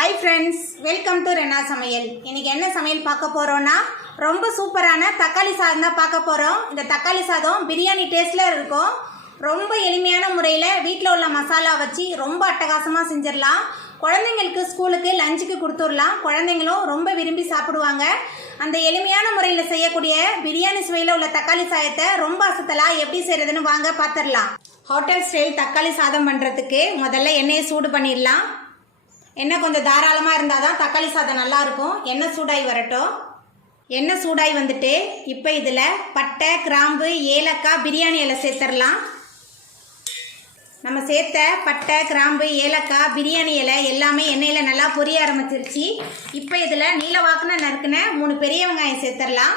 High friends welcome to Rena Samayal इनकी என்ன சமையல் பார்க்க போறோம்னா ரொம்ப சூப்பரான தக்காளி சாதம் தான் பார்க்க போறோம். இந்த தக்காளி சாதம் பிரியாணி டேஸ்ட்ல இருக்கும். ரொம்ப எளிமையான முறையில் வீட்டில் உள்ள மசாலா வச்சு ரொம்ப அட்டகாசமாக செஞ்சிடலாம். குழந்தைங்களுக்கு ஸ்கூலுக்கு லஞ்சுக்கு கொடுத்துடலாம். குழந்தைங்களும் ரொம்ப விரும்பி சாப்பிடுவாங்க. அந்த எளிமையான முறையில் செய்யக்கூடிய பிரியாணி சுவையில் உள்ள தக்காளி சாதத்தை ரொம்ப அசத்தலாக எப்படி செய்கிறதுன்னு வாங்க பார்த்துடலாம். ஹோட்டல் ஸ்டைல் தக்காளி சாதம் பண்ணுறதுக்கு முதல்ல எண்ணெயை சூடு பண்ணிடலாம். எண்ணெய் கொஞ்சம் தாராளமாக இருந்தால் தான் தக்காளி சாதம் நல்லாயிருக்கும். எண்ணெய் சூடாகி வரட்டும். எண்ணெய் சூடாகி வந்துட்டு இப்போ இதில் பட்டை, கிராம்பு, ஏலக்காய், பிரியாணி இலை சேர்த்துடலாம். நம்ம சேர்த்த பட்டை, கிராம்பு, ஏலக்காய், பிரியாணி இலை எல்லாமே எண்ணெயில் நல்லா பொரிய ஆரம்பிச்சிருச்சு. இப்போ இதில் நீலவாக்குன நறுக்குன 3 பெரிய வெங்காயம் சேர்த்துடலாம்.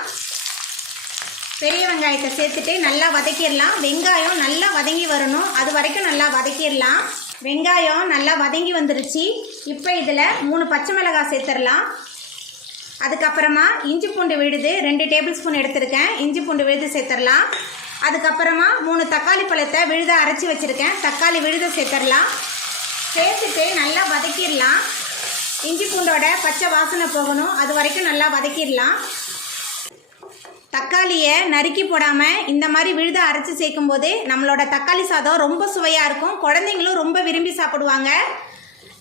பெரிய வெங்காயத்தை சேர்த்துட்டு நல்லா வதக்கிடலாம். வெங்காயம் நல்லா வதங்கி வரணும், அது வரைக்கும் நல்லா வதக்கிடலாம். வெங்காயம் நல்லா வதங்கி வந்துருச்சு. இப்போ இதில் 3 பச்சை மிளகாய் சேர்த்துடலாம். அதுக்கப்புறமா இஞ்சி பூண்டு விழுது 2 டேபிள் ஸ்பூன் எடுத்திருக்கேன். இஞ்சி பூண்டு விழுது சேர்த்துடலாம். அதுக்கப்புறமா 3 தக்காளி பழத்தை விழுத அரைச்சி வச்சுருக்கேன். தக்காளி விழுத சேர்த்துடலாம். சேர்த்துட்டு நல்லா வதக்கிடலாம். இஞ்சி பூண்டோட பச்சை வாசனை போகணும், அது வரைக்கும் நல்லா வதக்கிடலாம். தக்காளியை நறுக்கி போடாமல் இந்த மாதிரி விழுத அரைச்சி சேர்க்கும்போது நம்மளோட தக்காளி சாதம் ரொம்ப சுவையாக இருக்கும். குழந்தைங்களும் ரொம்ப விரும்பி சாப்பிடுவாங்க.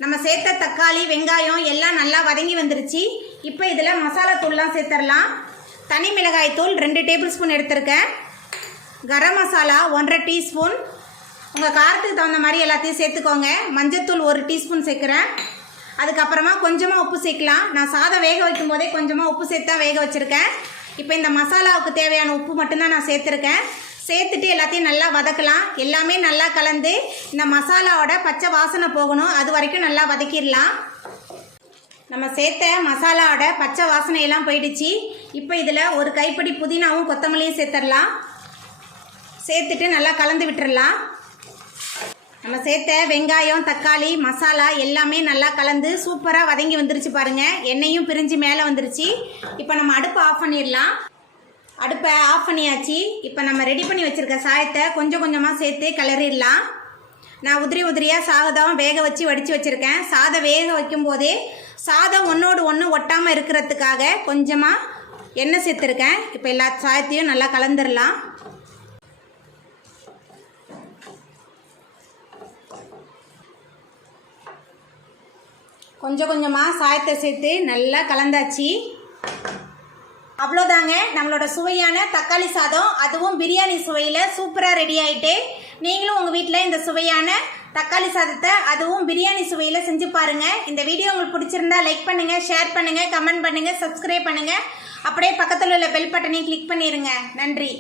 நம்ம சேர்த்த தக்காளி, வெங்காயம் எல்லாம் நல்லா வதங்கி வந்துருச்சு. இப்போ இதில் மசாலா தூள்லாம் சேர்த்துடலாம். தனி மிளகாய் தூள் 2 டேபிள் ஸ்பூன் எடுத்திருக்கேன். கரம் மசாலா 1.5 டீஸ்பூன். உங்கள் காரத்துக்கு தகுந்த மாதிரி எல்லாத்தையும் சேர்த்துக்கோங்க. மஞ்சத்தூள் 1 டீஸ்பூன் சேர்க்குறேன். அதுக்கப்புறமா கொஞ்சமாக உப்பு சேர்க்கலாம். நான் சாதம் வேக வைக்கும் போதே கொஞ்சமாக உப்பு சேர்த்து தான் வேக வச்சுருக்கேன். இப்போ இந்த மசாலாவுக்கு தேவையான உப்பு மட்டும்தான் நான் சேர்த்துருக்கேன். சேர்த்துட்டு எல்லாத்தையும் நல்லா வதக்கலாம். எல்லாமே நல்லா கலந்து இந்த மசாலாவோட பச்சை வாசனை போகணும், அது வரைக்கும் நல்லா வதக்கிடலாம். நம்ம சேர்த்த மசாலாவோட பச்சை வாசனையெல்லாம் போயிடுச்சு. இப்போ இதில் 1 கைப்பிடி புதினாவும் கொத்தமல்லியும் சேர்த்துடலாம். சேர்த்துட்டு நல்லா கலந்து விட்டுடலாம். நம்ம சேர்த்த வெங்காயம், தக்காளி, மசாலா எல்லாமே நல்லா கலந்து சூப்பராக வதங்கி வந்துருச்சு பாருங்கள். எண்ணெயும் பிரிஞ்சு மேலே வந்துருச்சு. இப்போ நம்ம அடுப்பை ஆஃப் பண்ணிடலாம். அடுப்பை ஆஃப் பண்ணியாச்சு. இப்போ நம்ம ரெடி பண்ணி வச்சுருக்க சாதத்தை கொஞ்சம் கொஞ்சமாக சேர்த்து கிளறிடலாம். நான் உதிரியாக சாதம் வேக வச்சு வடித்து வச்சுருக்கேன். சாதம் வேக வைக்கும் போதே சாதம் ஒன்றோடு ஒன்று ஒட்டாமல் இருக்கிறதுக்காக கொஞ்சமாக எண்ணெய் சேர்த்துருக்கேன். இப்போ எல்லா சாதத்தையும் நல்லா கலந்துடலாம். கொஞ்சம் கொஞ்சமாக சாயத்தை சேர்த்து நல்லா கலந்தாச்சு. அவ்வளோதாங்க, நம்மளோட சுவையான தக்காளி சாதம், அதுவும் பிரியாணி சுவையில் சூப்பராக ரெடி ஆகிட்டு. நீங்களும் உங்கள் வீட்டில் இந்த சுவையான தக்காளி சாதத்தை அதுவும் பிரியாணி சுவையில் செஞ்சு பாருங்கள். இந்த வீடியோ உங்களுக்கு பிடிச்சிருந்தா லைக் பண்ணுங்கள், ஷேர் பண்ணுங்கள், கமெண்ட் பண்ணுங்கள், சப்ஸ்கிரைப் பண்ணுங்கள். அப்படியே பக்கத்தில் உள்ள பெல் பட்டனையும் கிளிக் பண்ணிடுங்க. நன்றி.